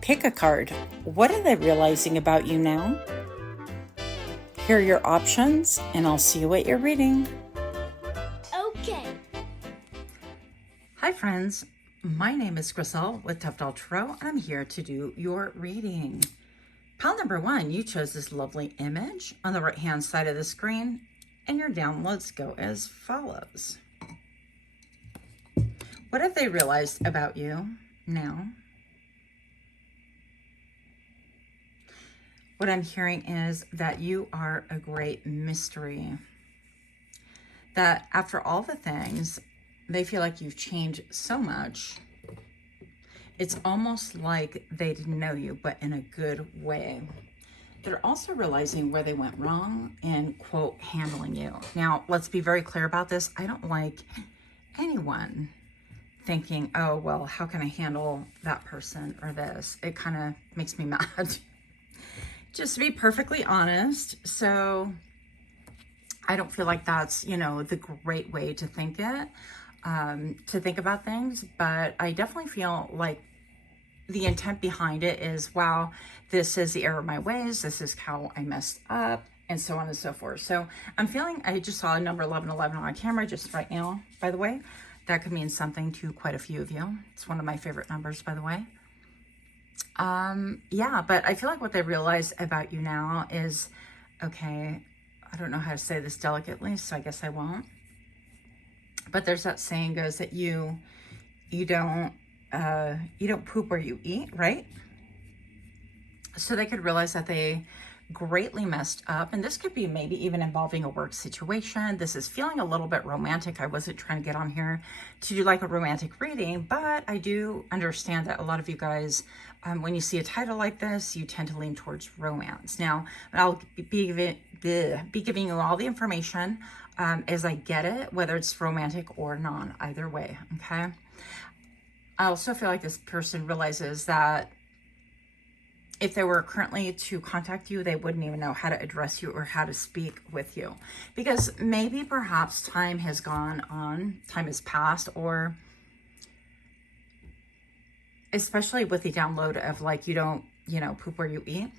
Pickacard. What are they realizing about you now? Here are your options, and I'll see you at your reading. Okay. Hi friends, my name is Griselle with Untitled Chapter, and I'm here to do your reading. Pile number 1, you chose this lovely image on the right-hand side of the screen, and your downloads go as follows. What have they realized about you now? What I'm hearing is that you are a great mystery. That after all the things, they feel like you've changed so much. It's almost like they didn't know you, but in a good way. They're also realizing where they went wrong in, quote, handling you. Now, let's be very clear about this. I don't like anyone thinking, oh, well, how can I handle that person or this? It kind of makes me mad. Just to be perfectly honest. So I don't feel like that's, the great way to think about things. But I definitely feel like the intent behind it is, wow, this is the error of my ways. This is how I messed up, and so on and so forth. So I'm feeling, I just saw a number 1111 on camera just right now, by the way. That could mean something to quite a few of you. It's one of my favorite numbers, by the way. Yeah, but I feel like what they realize about you now is, okay, I don't know how to say this delicately, so I guess I won't. But there's that saying goes that you don't poop where you eat, right? So they could realize that they greatly messed up, and this could be maybe even involving a work situation. This is feeling a little bit romantic. I wasn't trying to get on here to do like a romantic reading, but I do understand that a lot of you guys, when you see a title like this, you tend to lean towards romance. Now, I'll be giving you all the information as I get it, whether it's romantic or non, either way, okay? I also feel like this person realizes that if they were currently to contact you, they wouldn't even know how to address you or how to speak with you. Because maybe perhaps time has gone on, time has passed, or especially with the download of like, you don't, poop where you eat.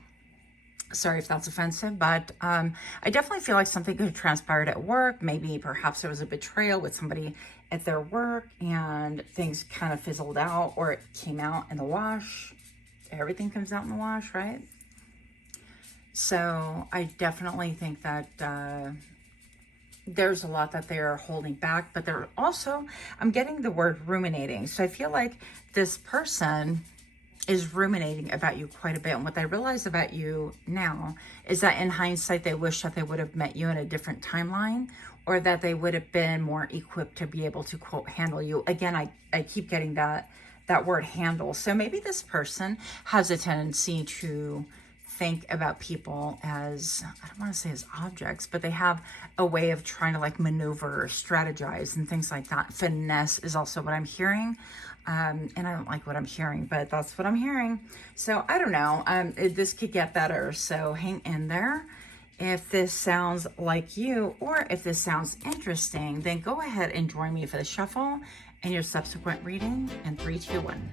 Sorry if that's offensive, but I definitely feel like something could have transpired at work. Maybe perhaps there was a betrayal with somebody at their work and things kind of fizzled out, or it came out in the wash. Everything comes out in the wash, right? So I definitely think that there's a lot that they're holding back, but they're also, I'm getting the word ruminating. So I feel like this person is ruminating about you quite a bit. And what they realize about you now is that in hindsight, they wish that they would have met you in a different timeline, or that they would have been more equipped to be able to, quote, handle you. Again, I keep getting that word handle. So maybe this person has a tendency to think about people as, I don't want to say as objects, but they have a way of trying to like maneuver or strategize and things like that. Finesse is also what I'm hearing. And I don't like what I'm hearing, but that's what I'm hearing. So I don't know. This could get better. So hang in there. If this sounds like you, or if this sounds interesting, then go ahead and join me for the shuffle and your subsequent reading in 3, 2, 1.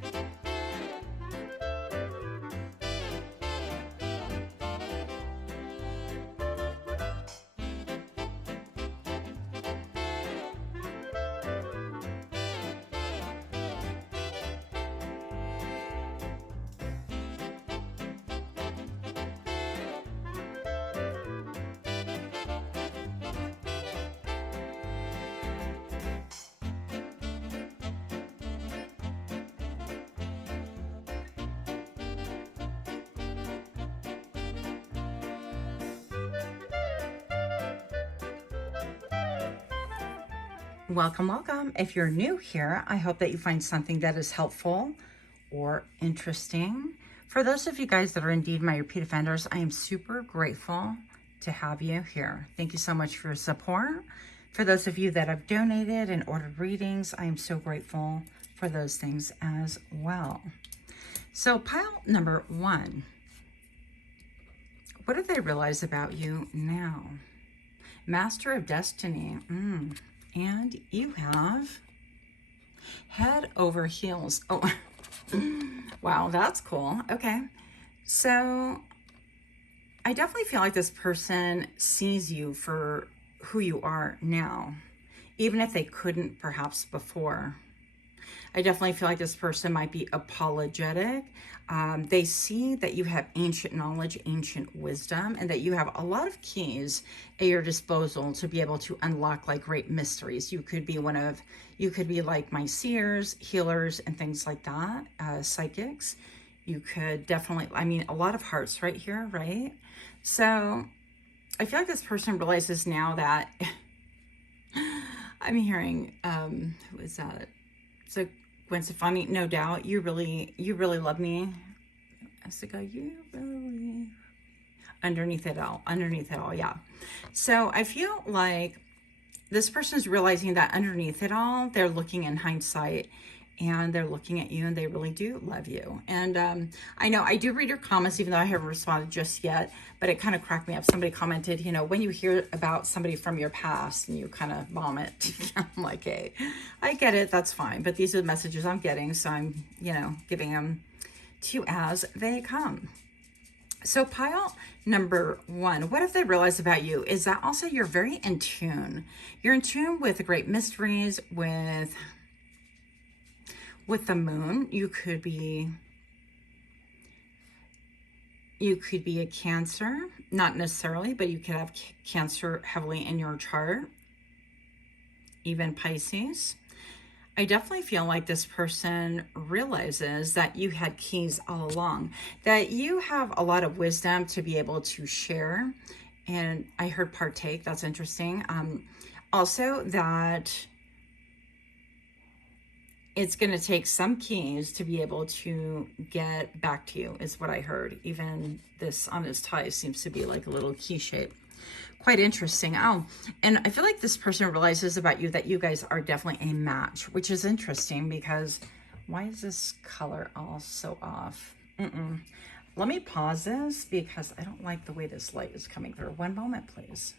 Welcome, welcome. If you're new here, I hope that you find something that is helpful or interesting. For those of you guys that are indeed my repeat offenders, I am super grateful to have you here. Thank you so much for your support. For those of you that have donated and ordered readings, I am so grateful for those things as well. So pile number 1. What do they realize about you now? Master of Destiny. And you have head over heels. Oh, Wow, that's cool. Okay. So I definitely feel like this person sees you for who you are now, even if they couldn't perhaps before. I definitely feel like this person might be apologetic. They see that you have ancient knowledge, ancient wisdom, and that you have a lot of keys at your disposal to be able to unlock like great mysteries. You could be like my seers, healers, and things like that, psychics. You could definitely, I mean, a lot of hearts right here, right? So I feel like this person realizes now that I'm hearing, who is that? So Gwen Stefani, no doubt, you really love me. I said, go, you really, underneath it all, yeah. So I feel like this person's realizing that underneath it all, they're looking in hindsight and they're looking at you and they really do love you. And I know I do read your comments, even though I haven't responded just yet, but it kind of cracked me up. Somebody commented, you know, when you hear about somebody from your past and you kind of vomit, I'm like, hey, I get it, that's fine. But these are the messages I'm getting. So I'm, you know, giving them to you as they come. So pile number 1, what if they realize about you is that also you're very in tune. You're in tune with the great mysteries, with the moon. You could be a Cancer, not necessarily, but you could have Cancer heavily in your chart, even Pisces. I definitely feel like this person realizes that you had keys all along, that you have a lot of wisdom to be able to share. And I heard partake, that's interesting. Also that it's going to take some keys to be able to get back to you is what I heard. Even this on his tie seems to be like a little key shape. Quite interesting. Oh, and I feel like this person realizes about you that you guys are definitely a match, which is interesting because why is this color all so off? Let me pause this because I don't like the way this light is coming through. One moment, please.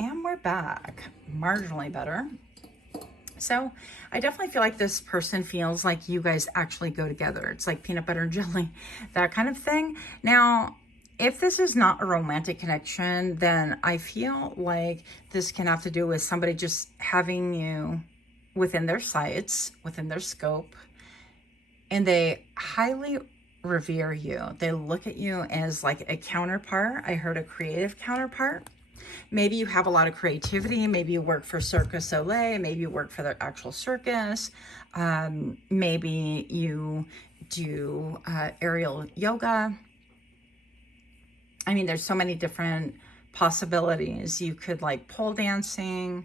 And we're back. Marginally better. So I definitely feel like this person feels like you guys actually go together. It's like peanut butter and jelly, that kind of thing. Now, if this is not a romantic connection, then I feel like this can have to do with somebody just having you within their sights, within their scope, and they highly revere you. They look at you as like a counterpart. I heard a creative counterpart. Maybe you have a lot of creativity. Maybe you work for Cirque du Soleil. Maybe you work for the actual circus. Maybe you do aerial yoga. I mean, there's so many different possibilities. You could like pole dancing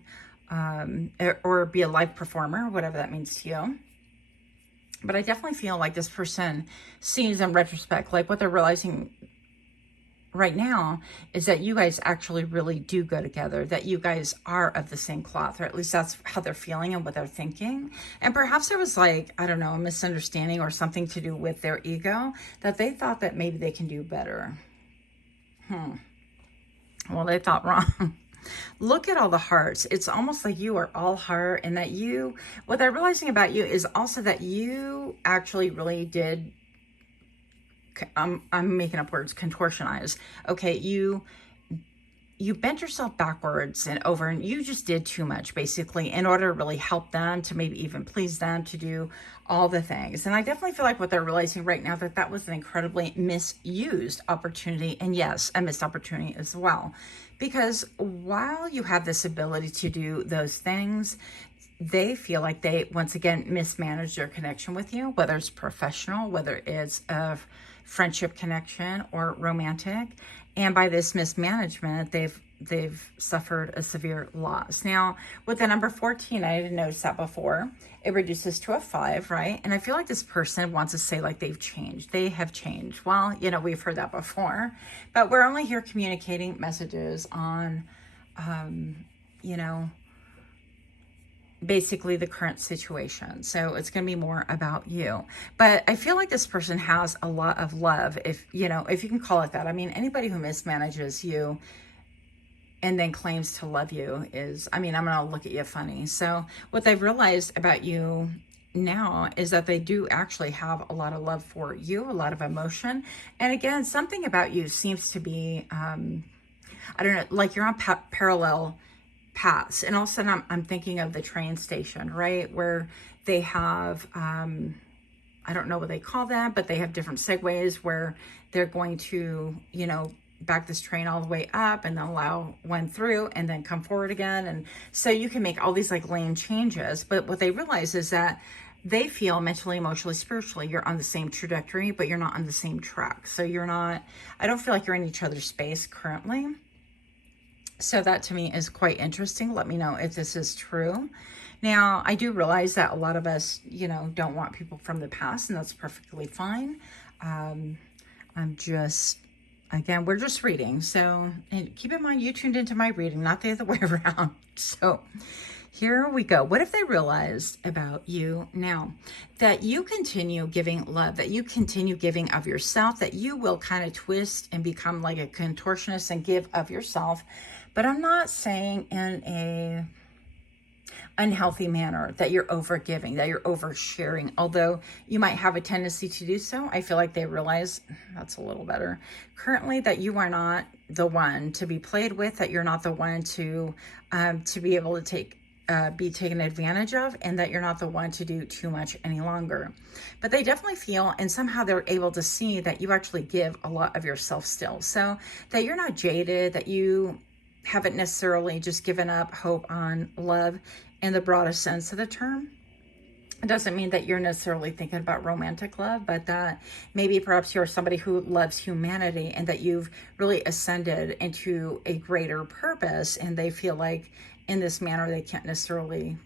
or be a live performer, whatever that means to you. But I definitely feel like this person sees in retrospect, like what they're realizing right now is that you guys actually really do go together, that you guys are of the same cloth, or at least that's how they're feeling and what they're thinking. And perhaps there was like, I don't know, a misunderstanding or something to do with their ego, that they thought that maybe they can do better. Well, they thought wrong. Look at all the hearts. It's almost like you are all heart, and that you, what they're realizing about you is also that you actually really did, I'm making up words, contortionize. Okay, you bent yourself backwards and over, and you just did too much basically in order to really help them, to maybe even please them, to do all the things. And I definitely feel like what they're realizing right now, that was an incredibly misused opportunity, and yes, a missed opportunity as well. Because while you have this ability to do those things, they feel like they, once again, mismanaged their connection with you, whether it's professional, whether it's a friendship connection or romantic. And by this mismanagement, they've suffered a severe loss. Now, with the number 14, I didn't notice that before. It reduces to a 5, right? And I feel like this person wants to say like they've changed. They have changed. Well, you know, we've heard that before, but we're only here communicating messages on, you know, basically the current situation. So it's going to be more about you. But I feel like this person has a lot of love, if you know, if you can call it that. I mean, anybody who mismanages you and then claims to love you is, I mean, I'm going to look at you funny. So what they've realized about you now is that they do actually have a lot of love for you, a lot of emotion. And again, something about you seems to be, I don't know, like you're on parallel paths. And all of a sudden I'm thinking of the train station, right? Where they have, I don't know what they call that, but they have different segways where they're going to, you know, back this train all the way up and then allow one through and then come forward again. And so you can make all these like lane changes. But what they realize is that they feel mentally, emotionally, spiritually, you're on the same trajectory, but you're not on the same track. So you're not, I don't feel like you're in each other's space currently. So that to me is quite interesting. Let me know if this is true. Now, I do realize that a lot of us, you know, don't want people from the past, and that's perfectly fine. I'm just, again, we're just reading. So, and keep in mind, you tuned into my reading, not the other way around. So here we go. What if they realized about you now that you continue giving love, that you continue giving of yourself, that you will kind of twist and become like a contortionist and give of yourself. But I'm not saying in a unhealthy manner that you're over giving, that you're oversharing, although you might have a tendency to do so. I feel like they realize that's a little better currently, that you are not the one to be played with, that you're not the one to be able to be taken advantage of, and that you're not the one to do too much any longer. But they definitely feel, and somehow they're able to see that you actually give a lot of yourself still, so that you're not jaded, that you haven't necessarily just given up hope on love in the broadest sense of the term. It doesn't mean that you're necessarily thinking about romantic love, but that maybe perhaps you're somebody who loves humanity and that you've really ascended into a greater purpose, and they feel like in this manner they can't necessarily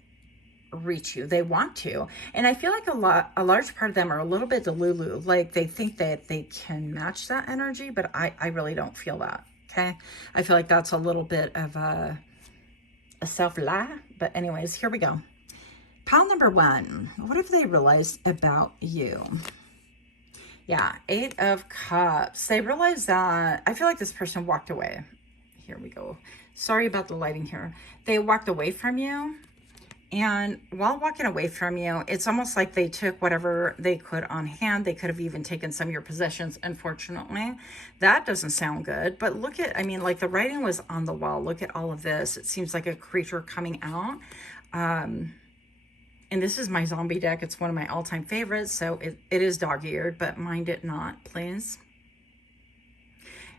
reach you. They want to. And I feel like a large part of them are a little bit delulu, like they think that they can match that energy, but I really don't feel that. Okay. I feel like that's a little bit of a self-lie. But anyways, here we go. Pile number 1. What if they realized about you? Yeah, 8 of Cups. They realized that, I feel like this person walked away. Here we go. Sorry about the lighting here. They walked away from you. And while walking away from you, it's almost like they took whatever they could on hand. They could have even taken some of your possessions, unfortunately. That doesn't sound good. But look at, I mean, like the writing was on the wall. Look at all of this. It seems like a creature coming out. And this is my zombie deck. It's one of my all-time favorites. So it is dog-eared, but mind it not, please.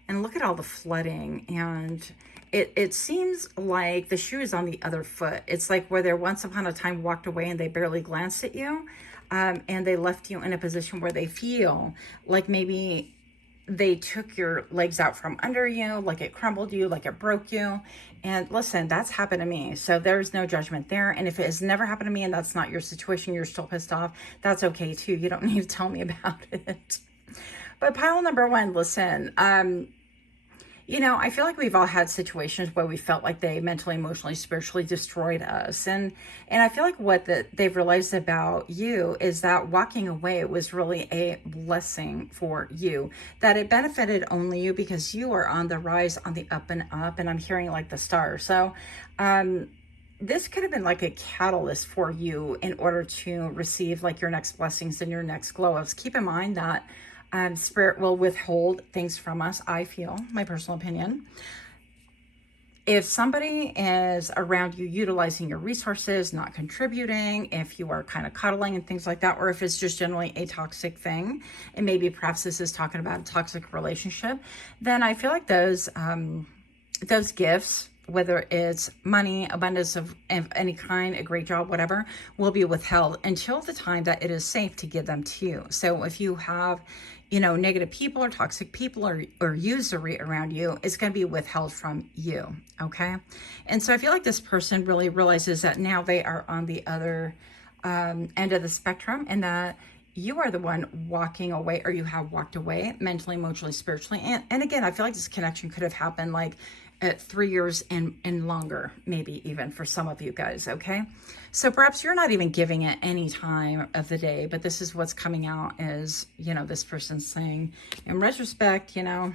And look at all the flooding, and it seems like the shoe is on the other foot. It's like where they once upon a time walked away and they barely glanced at you, and they left you in a position where they feel like maybe they took your legs out from under you, like it crumbled you, like it broke you. And listen, that's happened to me. So there's no judgment there. And if it has never happened to me and that's not your situation, you're still pissed off, that's okay too. You don't need to tell me about it. But pile number 1, listen, you know, I feel like we've all had situations where we felt like they mentally, emotionally, spiritually destroyed us. And I feel like what they've realized about you is that walking away was really a blessing for you, that it benefited only you because you are on the rise, on the up and up. And I'm hearing like the stars. So this could have been like a catalyst for you in order to receive like your next blessings and your next glow ups. Keep in mind that Spirit will withhold things from us, I feel, my personal opinion. If somebody is around you utilizing your resources, not contributing, if you are kind of cuddling and things like that, or if it's just generally a toxic thing, and maybe perhaps this is talking about a toxic relationship, then I feel like those gifts, whether it's money, abundance of any kind, a great job, whatever, will be withheld until the time that it is safe to give them to you. So if you have, you know, negative people or toxic people or usury around you, it's going to be withheld from you. Okay. And so I feel like this person really realizes that now they are on the other end of the spectrum, and that you are the one walking away, or you have walked away mentally, emotionally, spiritually. And again, I feel like this connection could have happened like at 3 years and longer, maybe even for some of you guys. Okay. So perhaps you're not even giving it any time of the day, but this is what's coming out as, you know, this person's saying, in retrospect, you know,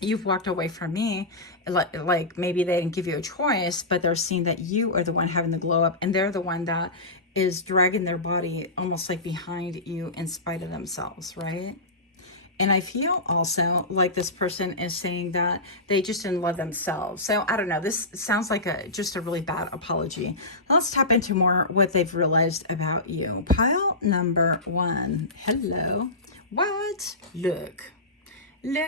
you've walked away from me, like maybe they didn't give you a choice, but they're seeing that you are the one having the glow up, and they're the one that is dragging their body almost like behind you in spite of themselves, right? And I feel also like this person is saying that they just didn't love themselves. So I don't know, this sounds like just a really bad apology. Let's tap into more what they've realized about you. Pile number 1. Hello. What? Look,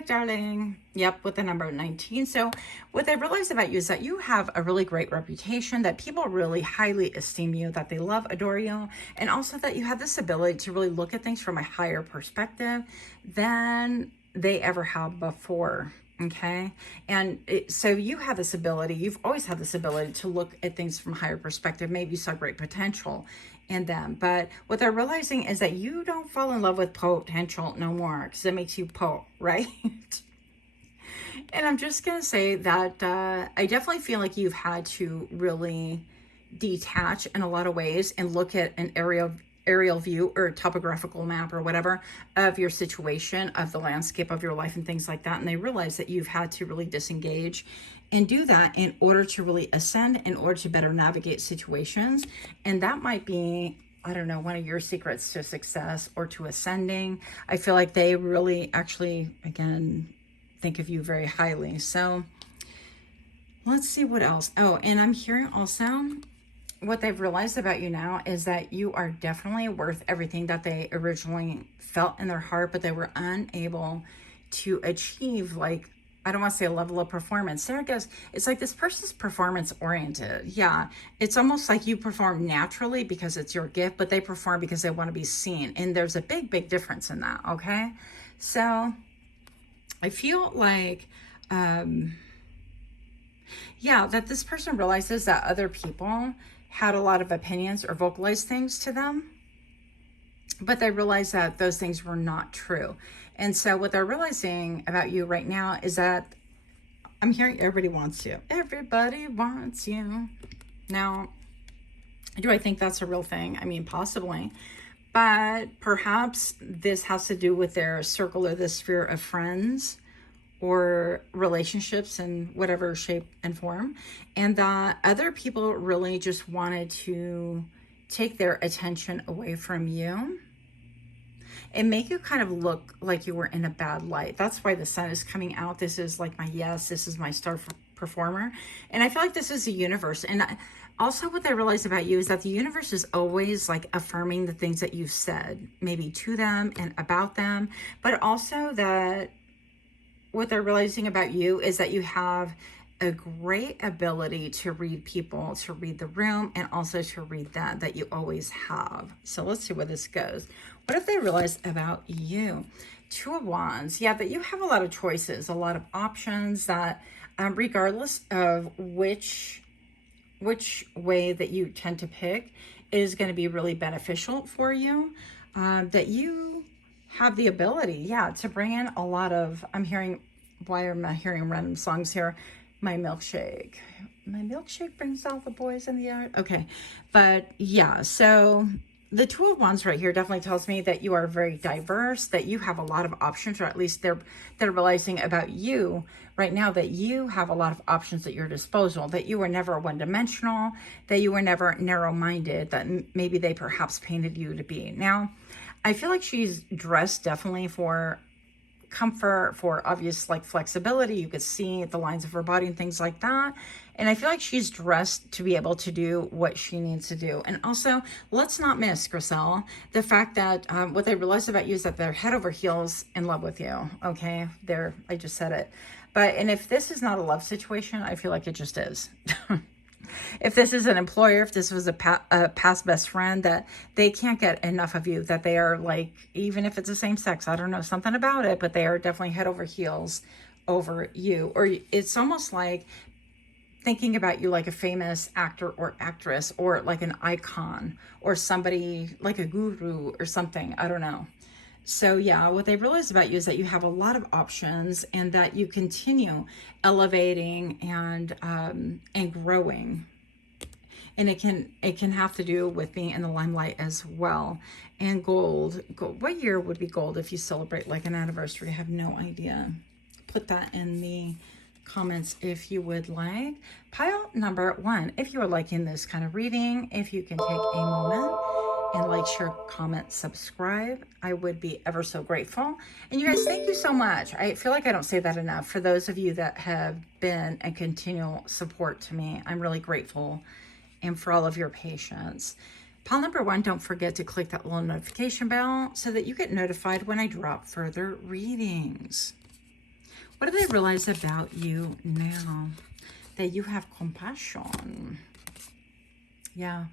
darling. Yep, with the number 19. So what they realize about you is that you have a really great reputation, that people really highly esteem you, that they love, adore you, and also that you have this ability to really look at things from a higher perspective than they ever have before. Okay. And so you have this ability, you've always had this ability to look at things from a higher perspective. Maybe you saw great potential in them, but what they're realizing is that you don't fall in love with potential no more, because it makes you right? And I'm just gonna say that I definitely feel like you've had to really detach in a lot of ways and look at an aerial view or topographical map or whatever of your situation, of the landscape of your life and things like that. And they realize that you've had to really disengage and do that in order to really ascend, in order to better navigate situations. And that might be, I don't know, one of your secrets to success or to ascending. I feel like they really actually, again, think of you very highly. So let's see what else. Oh, and I'm hearing also what they've realized about you now is that you are definitely worth everything that they originally felt in their heart, but they were unable to achieve, like, I don't want to say a level of performance. There it goes. It's like this person's performance oriented. Yeah. It's almost like you perform naturally because it's your gift, but they perform because they want to be seen. And there's a big, big difference in that. Okay. So I feel like, yeah, that this person realizes that other people had a lot of opinions or vocalized things to them, but they realize that those things were not true. And so what they're realizing about you right now is that I'm hearing everybody wants you. Everybody wants you. Now, do I think that's a real thing? I mean, possibly. But perhaps this has to do with their circle or the sphere of friends or relationships in whatever shape and form. And that other people really just wanted to take their attention away from you and make you kind of look like you were in a bad light. That's why the sun is coming out. This is like this is my star performer. And I feel like this is the universe. And also what I realize about you is that the universe is always like affirming the things that you've said, maybe to them and about them, but also that what they're realizing about you is that you have a great ability to read people, to read the room, and also to read that you always have. So let's see where this goes. What if they realize about you? 2 of Wands. Yeah, that you have a lot of choices, a lot of options that regardless of which way that you tend to pick is going to be really beneficial for you. That you have the ability, yeah, to bring in a lot of, why am I hearing random songs here? My milkshake brings all the boys in the yard. Okay. But yeah, so the 2 of Wands right here definitely tells me that you are very diverse, that you have a lot of options, or at least they're realizing about you right now that you have a lot of options at your disposal, that you were never one-dimensional, that you were never narrow-minded, that maybe they perhaps painted you to be. Now, I feel like she's dressed definitely for comfort, for obvious like flexibility. You could see the lines of her body and things like that. And I feel like she's dressed to be able to do what she needs to do. And also, let's not miss, Griselle, the fact that what they realize about you is that they're head over heels in love with you. Okay, I just said it. And if this is not a love situation, I feel like it just is. If this is an employer, if this was a past best friend, that they can't get enough of you, that they are like, even if it's the same sex, I don't know, something about it, but they are definitely head over heels over you. Or it's almost like thinking about you like a famous actor or actress, or like an icon, or somebody like a guru or something. I don't know. So yeah, what they realize about you is that you have a lot of options, and that you continue elevating and growing. And it can have to do with being in the limelight as well. And gold. What year would be gold if you celebrate like an anniversary? I have no idea. Put that in the comments if you would like. Pile number 1, if you are liking this kind of reading, if you can take a moment and like, share, comment, subscribe, I would be ever so grateful. And you guys, thank you so much. I feel like I don't say that enough. For those of you that have been a continual support to me, I'm really grateful, and for all of your patience. Pile number 1, don't forget to click that little notification bell so that you get notified when I drop further readings. What do they realize about you now? That you have compassion. Yeah.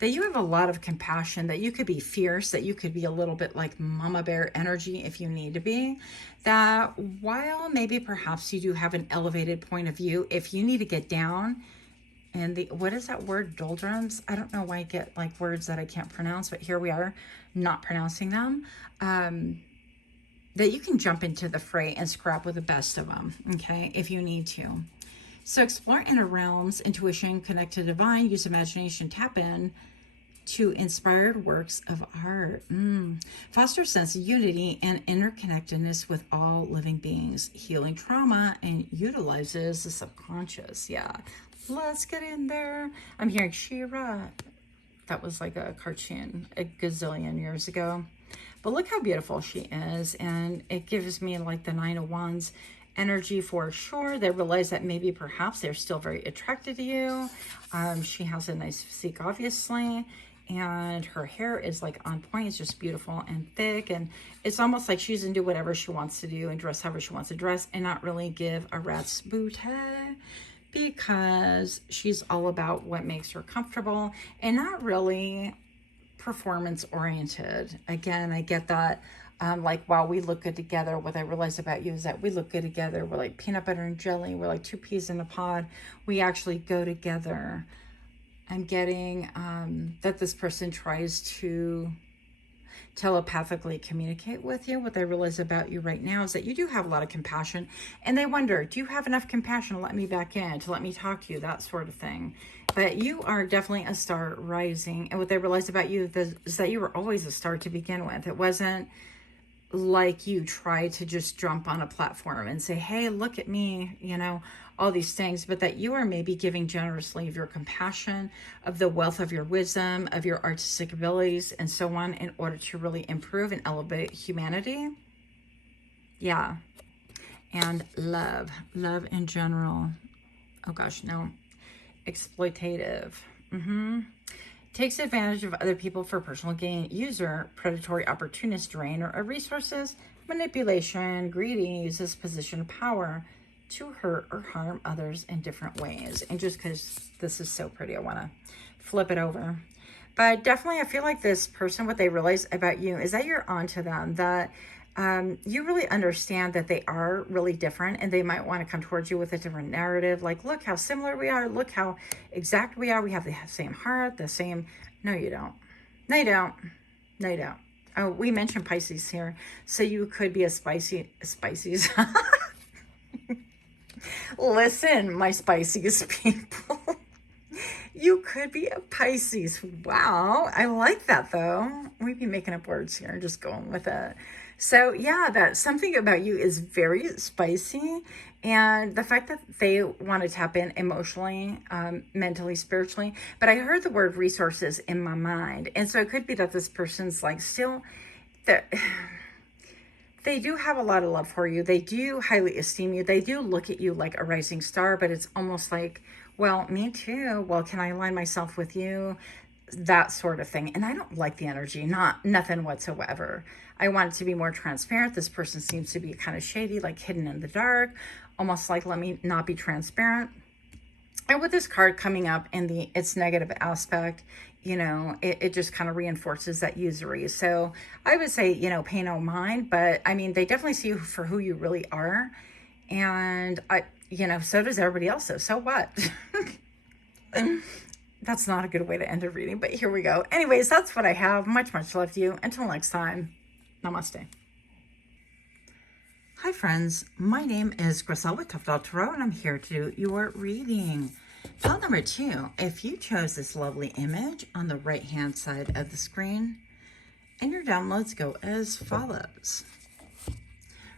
That you have a lot of compassion, that you could be fierce, that you could be a little bit like mama bear energy if you need to be. That while maybe perhaps you do have an elevated point of view, if you need to get down, and what is that word, doldrums? I don't know why I get like words that I can't pronounce, but here we are not pronouncing them. That you can jump into the fray and scrap with the best of them, okay, if you need to. So explore inner realms, intuition, connect to divine, use imagination, tap in to inspired works of art. Foster a sense of unity and interconnectedness with all living beings, healing trauma, and utilizes the subconscious. Yeah, let's get in there. I'm hearing She-Ra. That was like a cartoon a gazillion years ago. But look how beautiful she is. And it gives me like the 9 of Wands energy for sure. They realize that maybe perhaps they're still very attracted to you. She has a nice physique, obviously. And her hair is like on point. It's just beautiful and thick. And it's almost like she's into whatever she wants to do and dress however she wants to dress and not really give a rat's booty, because she's all about what makes her comfortable and not really performance oriented. Again, I get that. Like, wow, we look good together. What I realize about you is that we look good together. We're like peanut butter and jelly. We're like 2 peas in a pod. We actually go together. I'm getting that this person tries to telepathically communicate with you. What I realize about you right now is that you do have a lot of compassion, and they wonder, do you have enough compassion to let me back in, to let me talk to you, that sort of thing. But you are definitely a star rising. And what they realize about you is that you were always a star to begin with. It wasn't like you try to just jump on a platform and say, hey, look at me, you know, all these things, but that you are maybe giving generously of your compassion, of the wealth of your wisdom, of your artistic abilities, and so on, in order to really improve and elevate humanity. Yeah. And love in general. Oh gosh, no. Exploitative. Takes advantage of other people for personal gain. User, predatory, opportunist, drainer of resources, manipulation, greedy, uses position of power to hurt or harm others in different ways. And just because this is so pretty, I want to flip it over. But definitely, I feel like this person, what they realize about you is that you're onto them, that you really understand that they are really different, and they might want to come towards you with a different narrative. Like, look how similar we are. Look how exact we are. We have the same heart, the same. No, you don't. No, you don't. No, you don't. Oh, we mentioned Pisces here. So you could be a Pisces. Listen, my Pisces people. You could be a Pisces. Wow. I like that, though. We'd be making up words here and just going with it. So, yeah, that something about you is very spicy. And the fact that they want to tap in emotionally, mentally, spiritually. But I heard the word resources in my mind. And so it could be that this person's like still... They do have a lot of love for you. They do highly esteem you. They do look at you like a rising star, but it's almost like, well, me too. Well, can I align myself with you? That sort of thing. And I don't like the energy, nothing whatsoever. I want it to be more transparent. This person seems to be kind of shady, like hidden in the dark, almost like, let me not be transparent. And with this card coming up in its negative aspect, you know, it just kind of reinforces that usury. So I would say, you know, pay no mind, but I mean, they definitely see you for who you really are. And you know, so does everybody else. So what? That's not a good way to end a reading, but here we go. Anyways, that's what I have. Much love to you. Until next time, namaste. Hi friends, my name is Griselle with Tough Dog Tarot, and I'm here to do your reading. Pile number 2, if you chose this lovely image on the right hand side of the screen, and your downloads go as follows.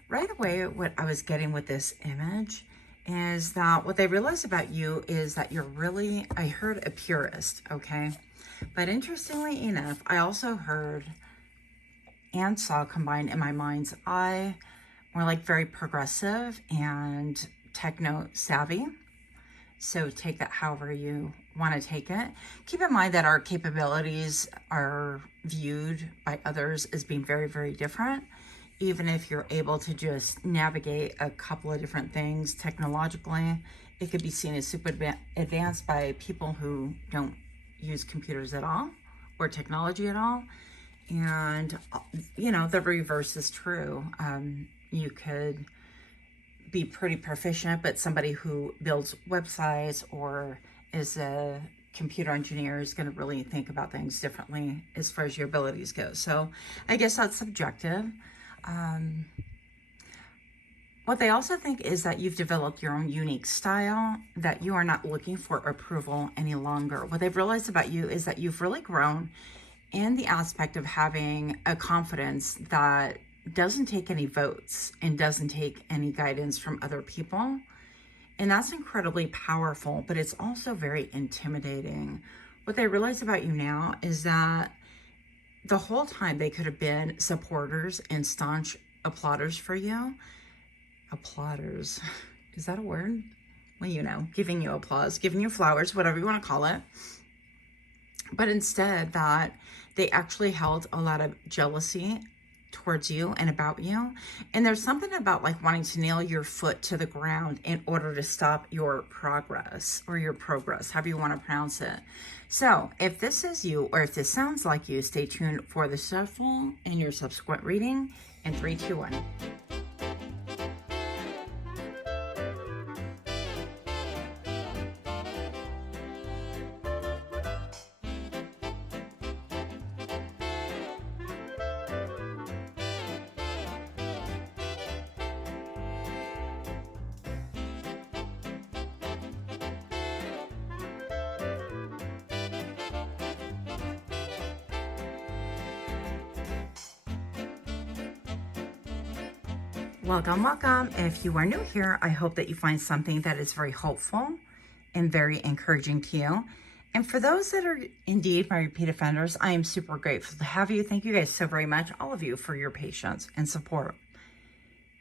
Right away, what I was getting with this image is that what they realize about you is that you're really, I heard a purist, okay? But interestingly enough, I also heard and saw combined in my mind's eye more like very progressive and techno savvy. So take that however you want to take it. Keep in mind that our capabilities are viewed by others as being very, very different. Even if you're able to just navigate a couple of different things technologically, it could be seen as super advanced by people who don't use computers at all or technology at all. And, you know, the reverse is true. You could be pretty proficient, but somebody who builds websites or is a computer engineer is going to really think about things differently as far as your abilities go. So I guess that's subjective. What they also think is that you've developed your own unique style, that you are not looking for approval any longer. What they've realized about you is that you've really grown in the aspect of having a confidence that doesn't take any votes and doesn't take any guidance from other people. And that's incredibly powerful, but it's also very intimidating. What they realize about you now is that the whole time they could have been supporters and staunch applauders for you. Applauders, is that a word? Well, you know, giving you applause, giving you flowers, whatever you want to call it. But instead that they actually held a lot of jealousy towards you and about you. And there's something about like wanting to nail your foot to the ground in order to stop your progress or your progress, however you want to pronounce it. So if this is you, or if this sounds like you, stay tuned for the shuffle and your subsequent reading in 3, 2, 1. Welcome. If you are new here, I hope that you find something that is very hopeful and very encouraging to you. And for those that are indeed my repeat offenders, I am super grateful to have you. Thank you guys so very much, all of you, for your patience and support.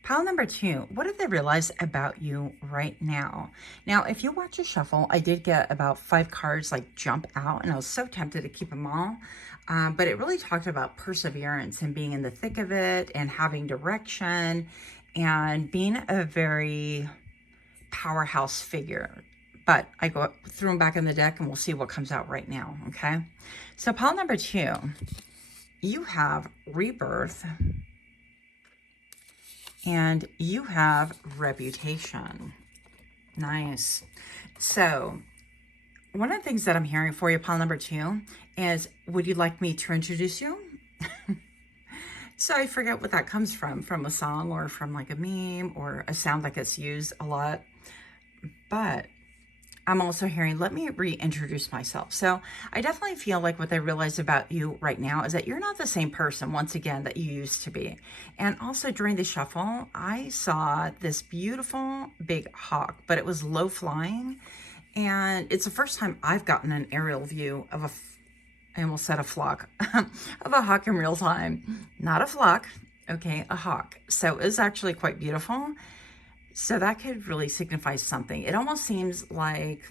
Pile number 2, what did they realize about you right now? Now, if you watch a shuffle, I did get about 5 cards like jump out, and I was so tempted to keep them all. But it really talked about perseverance and being in the thick of it and having direction and being a very powerhouse figure. But I threw them back in the deck and we'll see what comes out right now, okay? So pile number 2, you have rebirth and you have reputation. Nice. So one of the things that I'm hearing for you, pile number 2, is would you like me to introduce you? So I forget what that comes from a song or from like a meme or a sound that gets used a lot. But I'm also hearing, let me reintroduce myself. So I definitely feel like what they realize about you right now is that you're not the same person, once again, that you used to be. And also during the shuffle, I saw this beautiful big hawk, but it was low flying. And it's the first time I've gotten an aerial view of I almost said a flock, of a hawk in real time. Not a flock, okay, a hawk. So it was actually quite beautiful. So that could really signify something. It almost seems like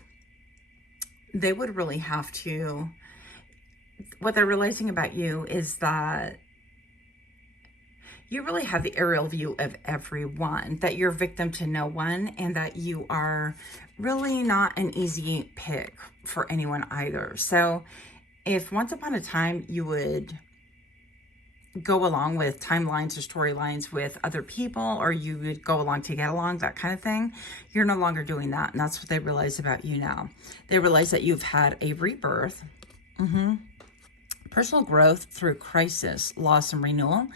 they would really have to, what they're realizing about you is that you really have the aerial view of everyone, that you're victim to no one, and that you are really not an easy pick for anyone either. So if once upon a time you would go along with timelines or storylines with other people, or you would go along to get along, that kind of thing, you're no longer doing that. And that's what they realize about you now. They realize that you've had a rebirth, personal growth through crisis, loss, and renewal,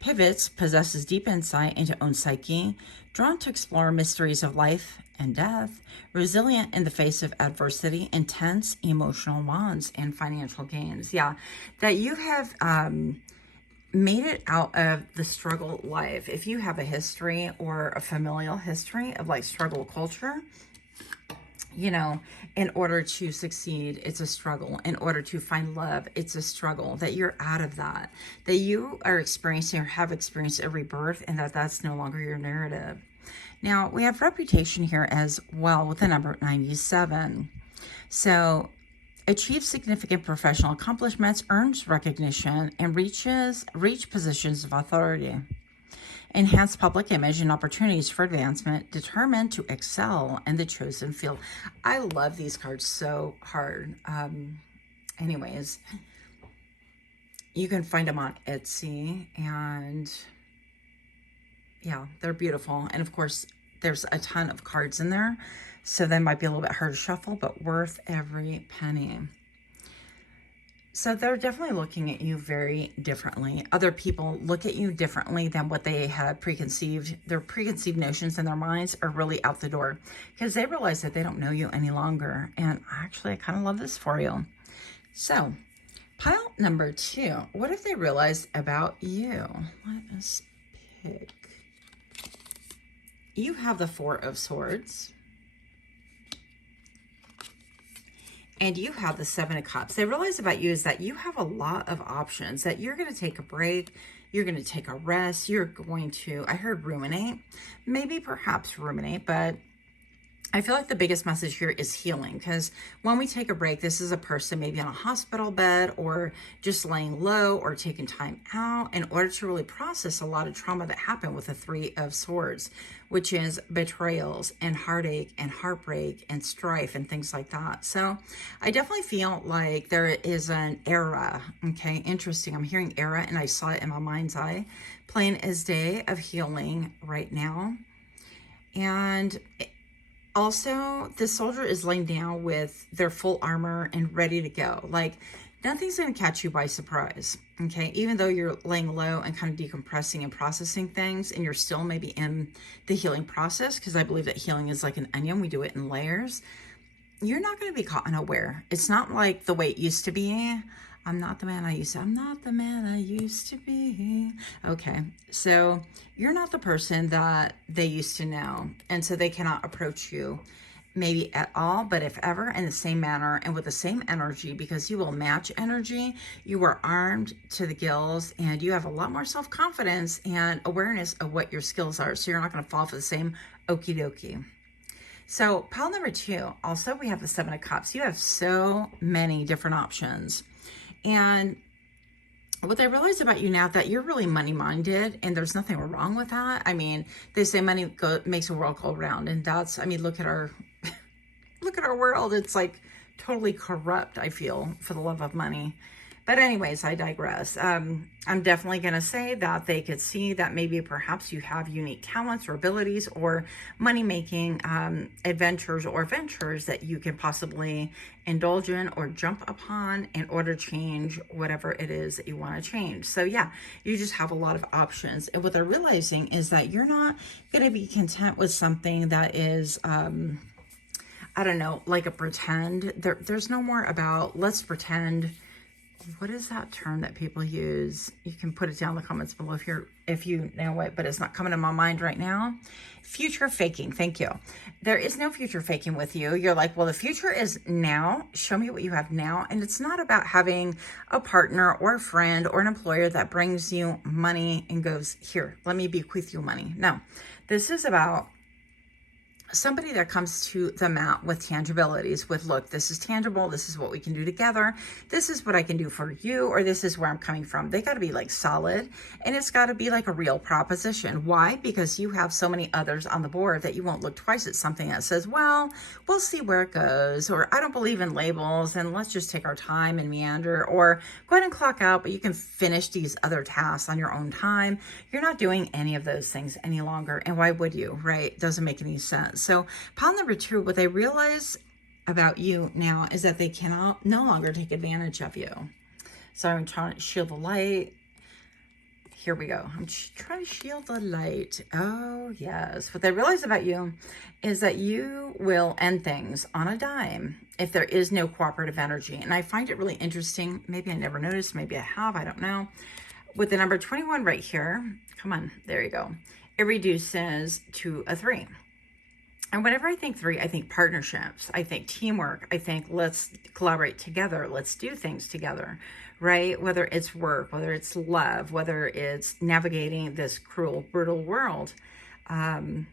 pivots, possesses deep insight into own psyche, drawn to explore mysteries of life and death, resilient in the face of adversity, intense emotional bonds, and financial gains. Yeah, that you have made it out of the struggle life. If you have a history or a familial history of like struggle culture, you know, in order to succeed, it's a struggle. In order to find love, it's a struggle. That you're out of that. That you are experiencing or have experienced a rebirth, and that that's no longer your narrative. Now, we have reputation here as well with the number 97. So, achieves significant professional accomplishments, earns recognition, and reach positions of authority. Enhance public image and opportunities for advancement, determined to excel in the chosen field. I love these cards so hard. Anyways, you can find them on Etsy, and yeah, they're beautiful. And of course, there's a ton of cards in there, so they might be a little bit hard to shuffle, but worth every penny. So they're definitely looking at you very differently. Other people look at you differently than what they had preconceived. Their preconceived notions in their minds are really out the door because they realize that they don't know you any longer. And actually, I kind of love this for you. So pile number 2, what if they realized about you? Let us pick. You have the 4 of Swords. And you have the 7 of Cups. They realize about you is that you have a lot of options, that you're going to take a break, you're going to take a rest, you're going to, I heard ruminate, maybe perhaps ruminate, but I feel like the biggest message here is healing, because when we take a break, this is a person maybe on a hospital bed or just laying low or taking time out in order to really process a lot of trauma that happened with the 3 of Swords, which is betrayals and heartache and heartbreak and strife and things like that. So I definitely feel like there is an era. Okay, interesting. I'm hearing era, and I saw it in my mind's eye, plain as day, of healing right now. And also, the soldier is laying down with their full armor and ready to go. Like, nothing's going to catch you by surprise, okay? Even though you're laying low and kind of decompressing and processing things, and you're still maybe in the healing process, because I believe that healing is like an onion. We do it in layers. You're not going to be caught unaware. It's not like the way it used to be. I'm not the man I used to. I'm not the man I used to be. Okay, so you're not the person that they used to know. And so they cannot approach you maybe at all, but if ever, in the same manner and with the same energy, because you will match energy. You are armed to the gills, and you have a lot more self-confidence and awareness of what your skills are. So you're not going to fall for the same okie dokie. So pile number 2, also we have the 7 of Cups. You have so many different options. And what they realize about you now, that you're really money-minded, and there's nothing wrong with that. I mean, they say money makes the world go round, and that's, I mean, look at our world. It's like totally corrupt, I feel, for the love of money. But anyways, I digress. I'm definitely going to say that they could see that maybe perhaps you have unique talents or abilities or money-making adventures or ventures that you can possibly indulge in or jump upon in order to change whatever it is that you want to change. So yeah, you just have a lot of options. And what they're realizing is that you're not going to be content with something that is, I don't know, like a pretend. There's no more about, let's pretend. What is that term that people use? You can put it down in the comments below if you know it, but it's not coming to my mind right now. Future faking. Thank you. There is no future faking with you. You're like, well, the future is now. Show me what you have now. And it's not about having a partner or a friend or an employer that brings you money and goes, here, let me bequeath you money. No, this is about somebody that comes to the mat with tangibilities, with, look, this is tangible, this is what we can do together, this is what I can do for you, or this is where I'm coming from. They got to be like solid, and it's got to be like a real proposition. Why? Because you have so many others on the board that you won't look twice at something that says, well, we'll see where it goes, or I don't believe in labels, and let's just take our time and meander, or go ahead and clock out, but you can finish these other tasks on your own time. You're not doing any of those things any longer, and why would you, right? Doesn't make any sense. So pile number 2, what they realize about you now is that they cannot no longer take advantage of you. So I'm trying to shield the light. Here we go. I'm trying to shield the light. Oh, yes. What they realize about you is that you will end things on a dime if there is no cooperative energy. And I find it really interesting. Maybe I never noticed. Maybe I have. I don't know. with the number 21 right here, come on, there you go. It reduces to a 3. And whenever I think 3, I think partnerships, I think teamwork, I think let's collaborate together, let's do things together, right? Whether it's work, whether it's love, whether it's navigating this cruel, brutal world in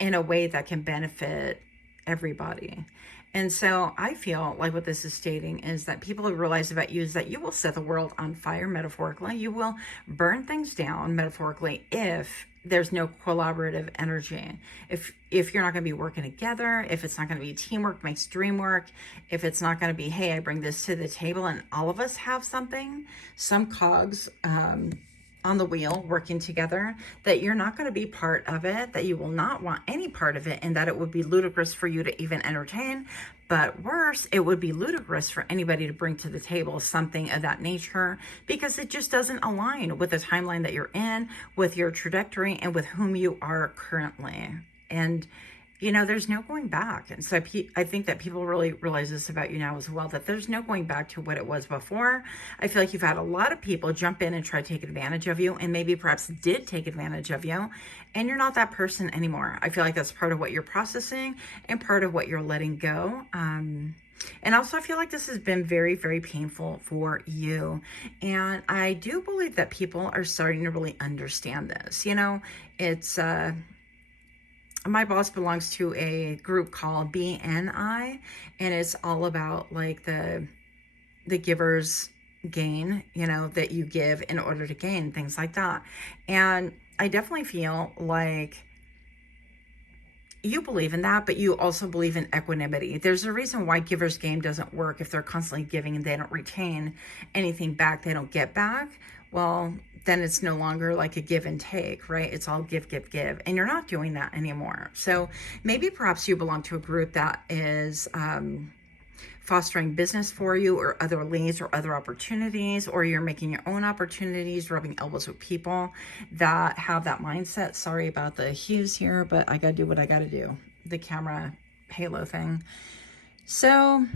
a way that can benefit everybody. And so I feel like what this is stating is that people realize about you is that you will set the world on fire, metaphorically. You will burn things down, metaphorically, if there's no collaborative energy. If you're not going to be working together, if it's not going to be teamwork makes dream work, if it's not going to be, hey, I bring this to the table and all of us have something, some cogs on the wheel working together, that you're not going to be part of it, that you will not want any part of it, and that it would be ludicrous for you to even entertain. But worse, it would be ludicrous for anybody to bring to the table something of that nature, because it just doesn't align with the timeline that you're in, with your trajectory, and with whom you are currently. And you know, there's no going back. And so I think that people really realize this about you now as well, that there's no going back to what it was before. I feel like you've had a lot of people jump in and try to take advantage of you, and maybe perhaps did take advantage of you, and you're not that person anymore. I feel like that's part of what you're processing and part of what you're letting go. And also I feel like this has been very, very painful for you. And I do believe that people are starting to really understand this. You know, it's, my boss belongs to a group called BNI, and it's all about like the giver's gain, you know, that you give in order to gain, things like that. And I definitely feel like you believe in that, but you also believe in equanimity. There's a reason why giver's game doesn't work if they're constantly giving and they don't retain anything back, they don't get back. Well, then it's no longer like a give and take, right? It's all give, give, give. And you're not doing that anymore. So maybe perhaps you belong to a group that is fostering business for you, or other leads or other opportunities, or you're making your own opportunities, rubbing elbows with people that have that mindset. Sorry about the hues here, but I got to do what I got to do. The camera halo thing. So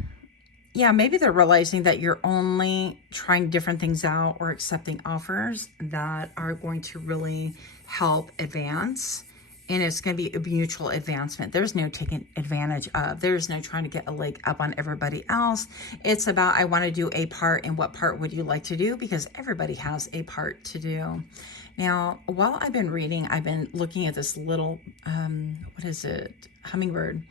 yeah, maybe they're realizing that you're only trying different things out or accepting offers that are going to really help advance. And it's going to be a mutual advancement. There's no taking advantage of. There's no trying to get a leg up on everybody else. It's about, I want to do a part, and what part would you like to do? Because everybody has a part to do. Now, while I've been reading, I've been looking at this little, what is it? Hummingbird.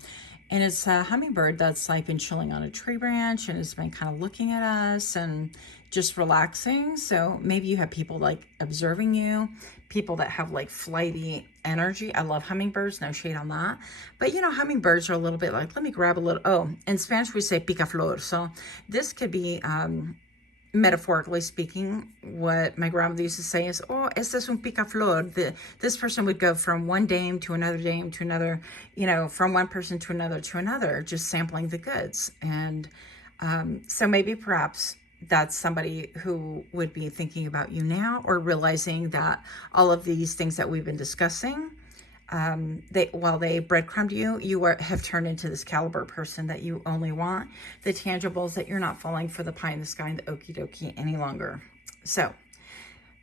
And it's a hummingbird that's like been chilling on a tree branch and has been kind of looking at us and just relaxing. So maybe you have people like observing you, people that have like flighty energy. I love hummingbirds, no shade on that. But you know, hummingbirds are a little bit like, let me grab a little, oh, in Spanish we say picaflor. So this could be, metaphorically speaking, what my grandmother used to say is, oh, este es un picaflor. This person would go from one dame to another, you know, from one person to another, just sampling the goods. And so maybe perhaps that's somebody who would be thinking about you now, or realizing that all of these things that we've been discussing, while they breadcrumbed you, have turned into this caliber person that you only want the tangibles, that you're not falling for the pie in the sky and the okie dokie any longer. So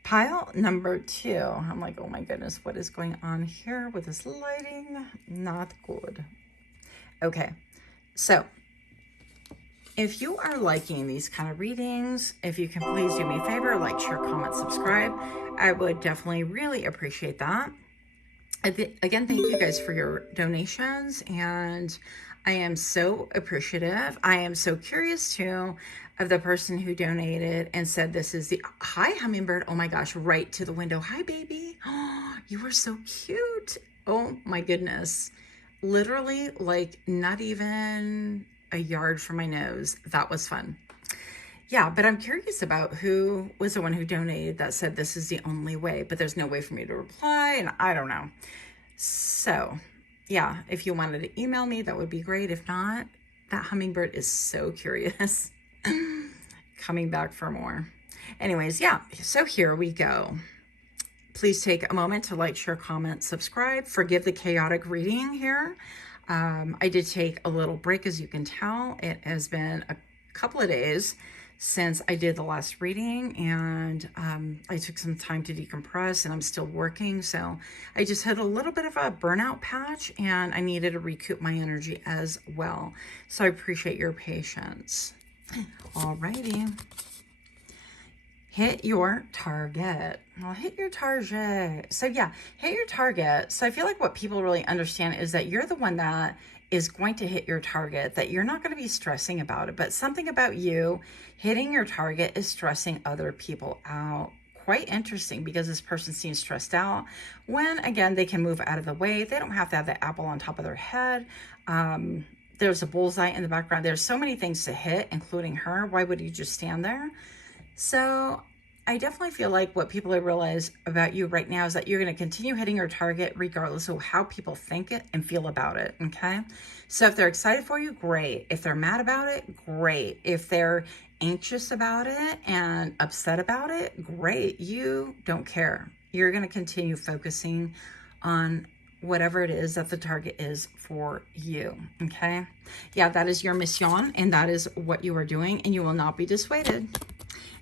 pile number 2, I'm like, oh my goodness, what is going on here with this lighting? Not good. Okay, so if you are liking these kind of readings, if you can please do me a favor, like, share, comment, subscribe. I would definitely really appreciate that. Again, thank you guys for your donations, and I am so appreciative. I am so curious too of the person who donated and said, this is the, hi hummingbird, oh my gosh, right to the window. Hi baby, oh, you are so cute. Oh my goodness, literally like not even a yard from my nose. That was fun. Yeah, but I'm curious about who was the one who donated that said this is the only way, but there's no way for me to reply, and I don't know. So yeah, if you wanted to email me, that would be great. If not, that hummingbird is so curious. Coming back for more. Anyways, yeah, so here we go. Please take a moment to like, share, comment, subscribe. Forgive the chaotic reading here. I did take a little break, as you can tell. It has been a couple of days since I did the last reading, and I took some time to decompress, and I'm still working. So I just had a little bit of a burnout patch, and I needed to recoup my energy as well. So I appreciate your patience. Alrighty. Hit your target. Well, hit your target. So yeah, hit your target. So I feel like what people really understand is that you're the one that is going to hit your target, that you're not going to be stressing about it, but something about you hitting your target is stressing other people out. Quite interesting, because this person seems stressed out when, again, they can move out of the way. They don't have to have the apple on top of their head. There's a bullseye in the background. There's so many things to hit, including her. Why would you just stand there? So I definitely feel like what people realize about you right now is that you're going to continue hitting your target regardless of how people think it and feel about it, okay? So if they're excited for you, great. If they're mad about it, great. If they're anxious about it and upset about it, great. You don't care. You're going to continue focusing on whatever it is that the target is for you, okay? Yeah, that is your mission, and that is what you are doing, and you will not be dissuaded.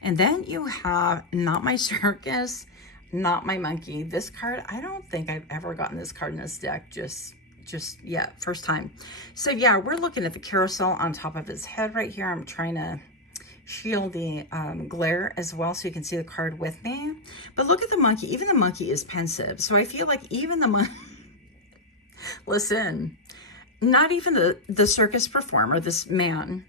And then you have Not My Circus, Not My Monkey. This card, I don't think I've ever gotten this card in this deck just yet, first time. So yeah, we're looking at the carousel on top of his head right here. I'm trying to shield the glare as well so you can see the card with me. But look at the monkey. Even the monkey is pensive. So I feel like even the monkey, listen, not even the circus performer, this man,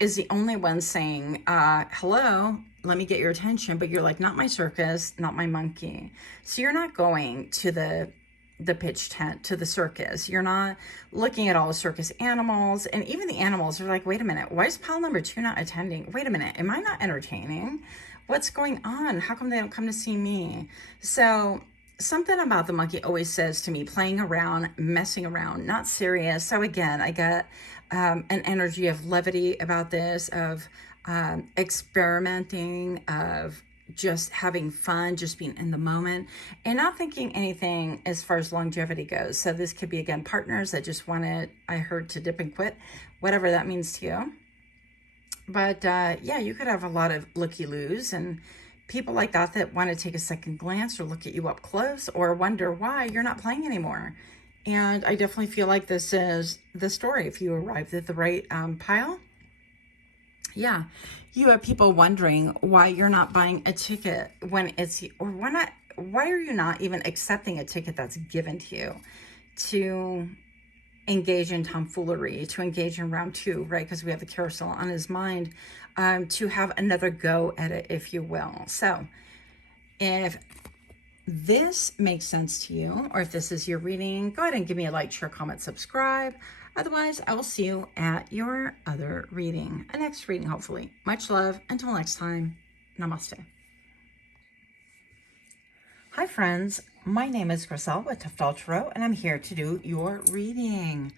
is the only one saying, hello, let me get your attention, but you're like, not my circus, not my monkey. So you're not going to the pitch tent, to the circus. You're not looking at all the circus animals, and even the animals are like, wait a minute, why is pile number 2 not attending? Wait a minute, am I not entertaining? What's going on? How come they don't come to see me? So something about the monkey always says to me, playing around, messing around, not serious. So again, I got an energy of levity about this, of experimenting, of just having fun, just being in the moment, and not thinking anything as far as longevity goes. So this could be, again, partners that just wanted, I heard, to dip and quit, whatever that means to you. But yeah, you could have a lot of looky-loos and people like that want to take a second glance or look at you up close or wonder why you're not playing anymore. And I definitely feel like this is the story. If you arrived at the right pile, yeah, you have people wondering why you're not buying a ticket when it's, or why are you not even accepting a ticket that's given to you to engage in tomfoolery, to engage in round 2, right? Because we have the carousel on his mind, to have another go at it, if you will. So if this makes sense to you, or if this is your reading, go ahead and give me a like, share, comment, subscribe. Otherwise, I will see you at your other reading, a next reading, hopefully. Much love. Until next time, namaste. Hi, friends. My name is Griselle with Untitled Chapter, and I'm here to do your reading.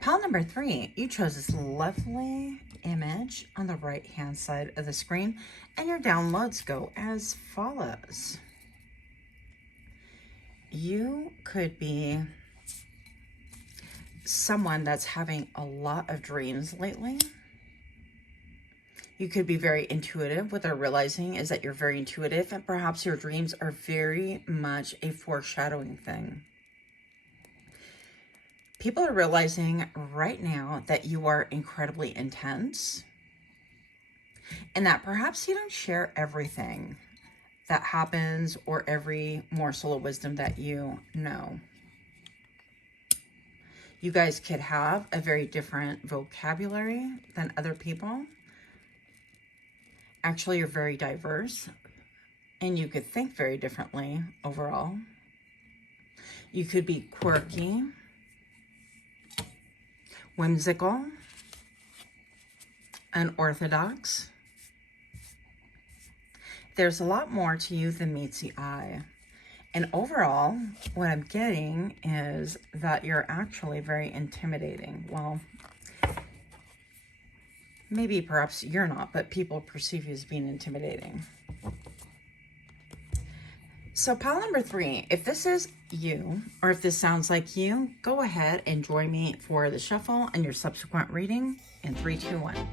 Pile number 3, you chose this lovely image on the right-hand side of the screen, and your downloads go as follows. You could be someone that's having a lot of dreams lately. You could be very intuitive. What they're realizing is that you're very intuitive, and perhaps your dreams are very much a foreshadowing thing. People are realizing right now that you are incredibly intense, and that perhaps you don't share everything that happens or every morsel of wisdom that you know. You guys could have a very different vocabulary than other people. Actually, you're very diverse, and you could think very differently overall. You could be quirky, whimsical, unorthodox. There's a lot more to you than meets the eye. And overall, what I'm getting is that you're actually very intimidating. Well, maybe perhaps you're not, but people perceive you as being intimidating. So pile number 3, if this is you, or if this sounds like you, go ahead and join me for the shuffle and your subsequent reading in 3, 2, 1.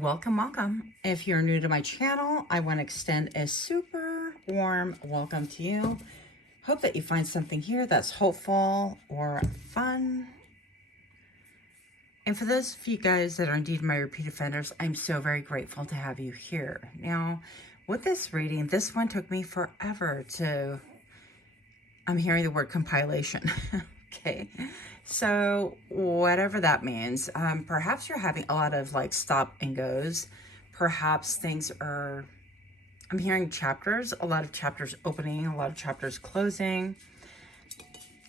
Welcome, welcome. If you're new to my channel, I want to extend a super warm welcome to you. Hope that you find something here that's hopeful or fun. And for those of you guys that are indeed my repeat offenders, I'm so very grateful to have you here. Now, with this reading, this one took me forever to, I'm hearing the word compilation. Okay, so whatever that means, perhaps you're having a lot of like stop and goes. Perhaps things are, I'm hearing chapters, a lot of chapters opening, a lot of chapters closing.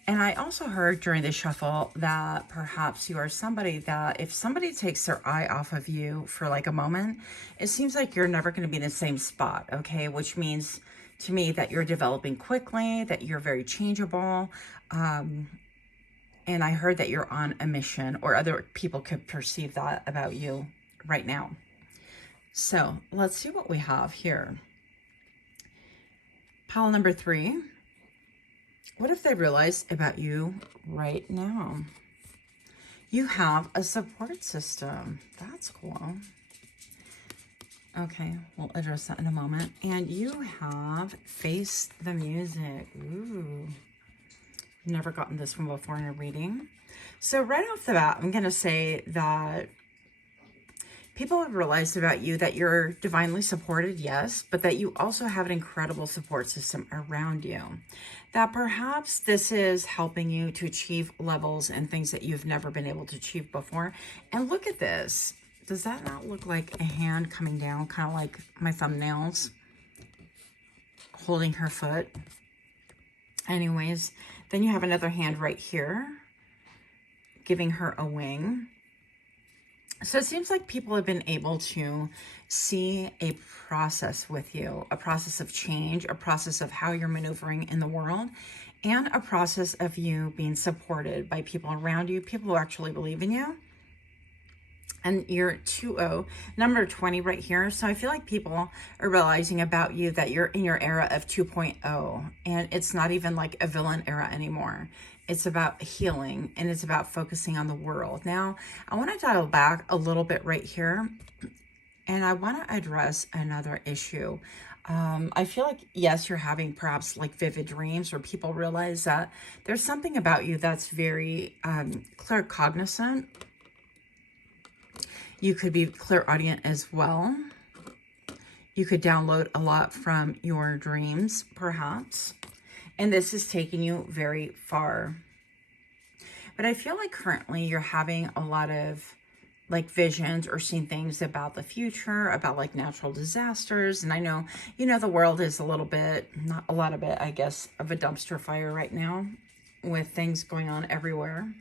And I also heard during the shuffle that perhaps you are somebody that if somebody takes their eye off of you for like a moment, it seems like you're never going to be in the same spot, okay? Which means to me that you're developing quickly, that you're very changeable. And I heard that you're on a mission, or other people could perceive that about you right now. So let's see what we have here. Pile number 3. What if they realized about you right now? You have a support system. That's cool. Okay, we'll address that in a moment. And you have Face the Music. Ooh. Never gotten this one before in a reading. So right off the bat, I'm going to say that people have realized about you that you're divinely supported, yes, but that you also have an incredible support system around you. That perhaps this is helping you to achieve levels and things that you've never been able to achieve before. And look at this. Does that not look like a hand coming down, kind of like my thumbnails, holding her foot? Anyways, then you have another hand right here, giving her a wing. So it seems like people have been able to see a process with you, a process of change, a process of how you're maneuvering in the world, and a process of you being supported by people around you, people who actually believe in you. And you're 2-0, number 20 right here. So I feel like people are realizing about you that you're in your era of 2.0, and it's not even like a villain era anymore. It's about healing, and it's about focusing on the world. Now, I want to dial back a little bit right here, and I want to address another issue. I feel like, yes, you're having perhaps like vivid dreams, or people realize that there's something about you that's very claircognizant. You could be clairaudient as well. You could download a lot from your dreams, perhaps. And this is taking you very far. But I feel like currently you're having a lot of like visions or seeing things about the future, about like natural disasters. And I know, you know, the world is a little bit, not a lot of it, I guess, of a dumpster fire right now with things going on everywhere.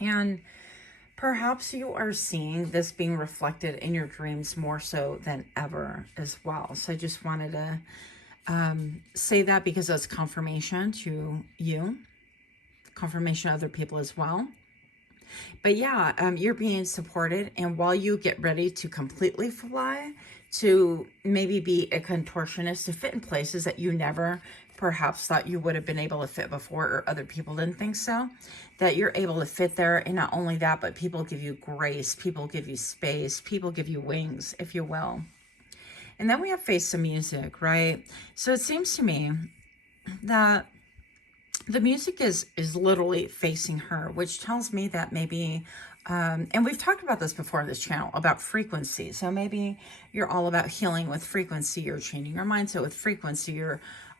And perhaps you are seeing this being reflected in your dreams more so than ever as well. So I just wanted to say that because that's confirmation to you, confirmation to other people as well. But yeah, you're being supported. And while you get ready to completely fly, to maybe be a contortionist, to fit in places that you never perhaps thought you would have been able to fit before, or other people didn't think so, that you're able to fit there. And not only that, but people give you grace, people give you space, people give you wings, if you will. And then we have Face the Music, right? So it seems to me that the music is literally facing her, which tells me that maybe, and we've talked about this before on this channel, about frequency. So maybe you're all about healing with frequency, you're changing your mindset with frequency,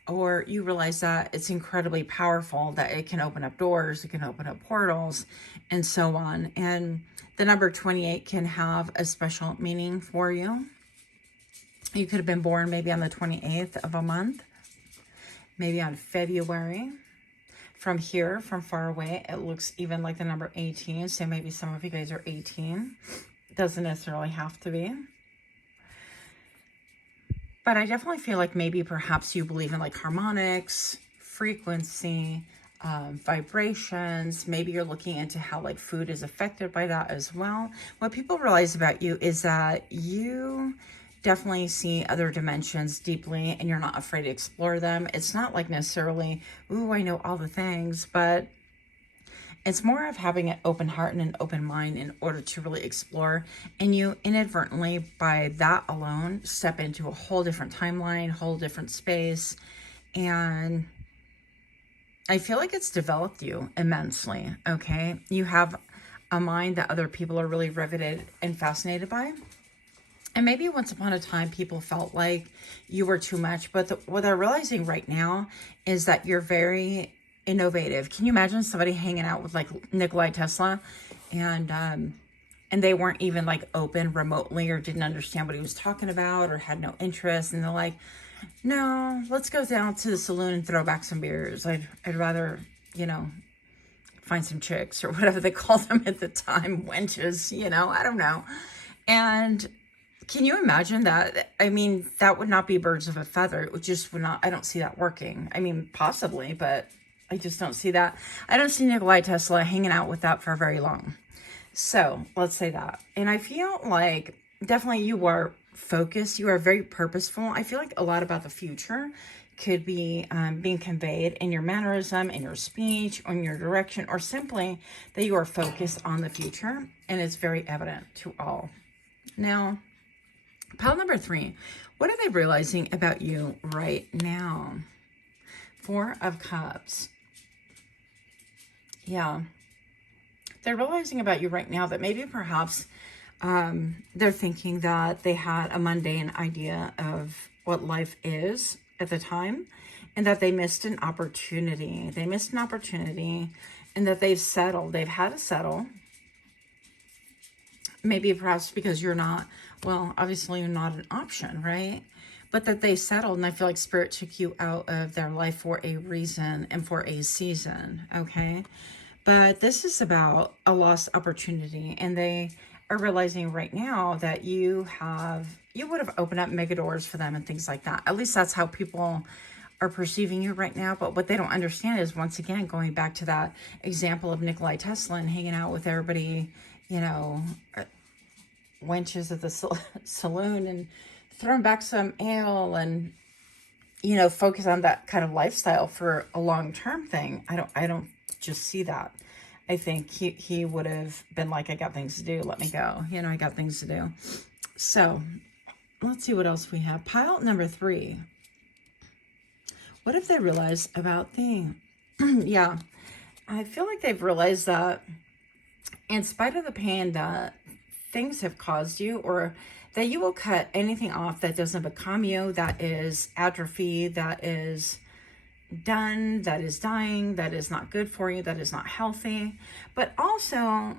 or you realize that it's incredibly powerful, that it can open up doors, it can open up portals, and so on. And the number 28 can have a special meaning for you. You could have been born maybe on the 28th of a month, maybe on February. From here, from far away, it looks even like the number 18. So maybe some of you guys are 18. Doesn't necessarily have to be. But I definitely feel like maybe perhaps you believe in like harmonics, frequency, vibrations. Maybe you're looking into how like food is affected by that as well. What people realize about you is that you definitely see other dimensions deeply, and you're not afraid to explore them. It's not like necessarily, ooh, I know all the things, but It's more of having an open heart and an open mind in order to really explore. And you inadvertently, by that alone, step into a whole different timeline, whole different space. And I feel like it's developed you immensely, okay? You have a mind that other people are really riveted and fascinated by. And maybe once upon a time, people felt like you were too much. But what they're realizing right now is that you're very innovative. Can you imagine somebody hanging out with like Nikola Tesla and they weren't even like open remotely or didn't understand what he was talking about or had no interest. And they're like, no, let's go down to the saloon and throw back some beers. I'd rather, find some chicks or whatever they called them at the time, wenches, I don't know. And can you imagine that? I mean, that would not be birds of a feather. It would not, I don't see that working. I mean, possibly, but I just don't see that. I don't see Nikola Tesla hanging out with that for very long. So let's say that. And I feel like definitely you are focused. You are very purposeful. I feel like a lot about the future could be being conveyed in your mannerism, in your speech, on your direction, or simply that you are focused on the future. And it's very evident to all. Now, pile number 3, what are they realizing about you right now? 4 of Cups. Yeah. They're realizing about you right now that maybe perhaps they're thinking that they had a mundane idea of what life is at the time and that they missed an opportunity. They missed an opportunity and that they've settled. They've had to settle. Maybe perhaps because you're not, well, obviously you're not an option, right? But that they settled, and I feel like Spirit took you out of their life for a reason and for a season, okay? But this is about a lost opportunity, and they are realizing right now that you would have opened up mega doors for them and things like that. At least that's how people are perceiving you right now. But what they don't understand is, once again, going back to that example of Nikola Tesla and hanging out with everybody, wenches at the saloon and throwing back some ale and, focus on that kind of lifestyle for a long-term thing. I don't just see that. I think he would have been like, I got things to do. Let me go. I got things to do. So let's see what else we have. Pile number 3. What if they realize about the, yeah, I feel like they've realized that in spite of the pain that things have caused you, or that you will cut anything off that doesn't become you, that is atrophy, that is done, that is dying, that is not good for you, that is not healthy. But also,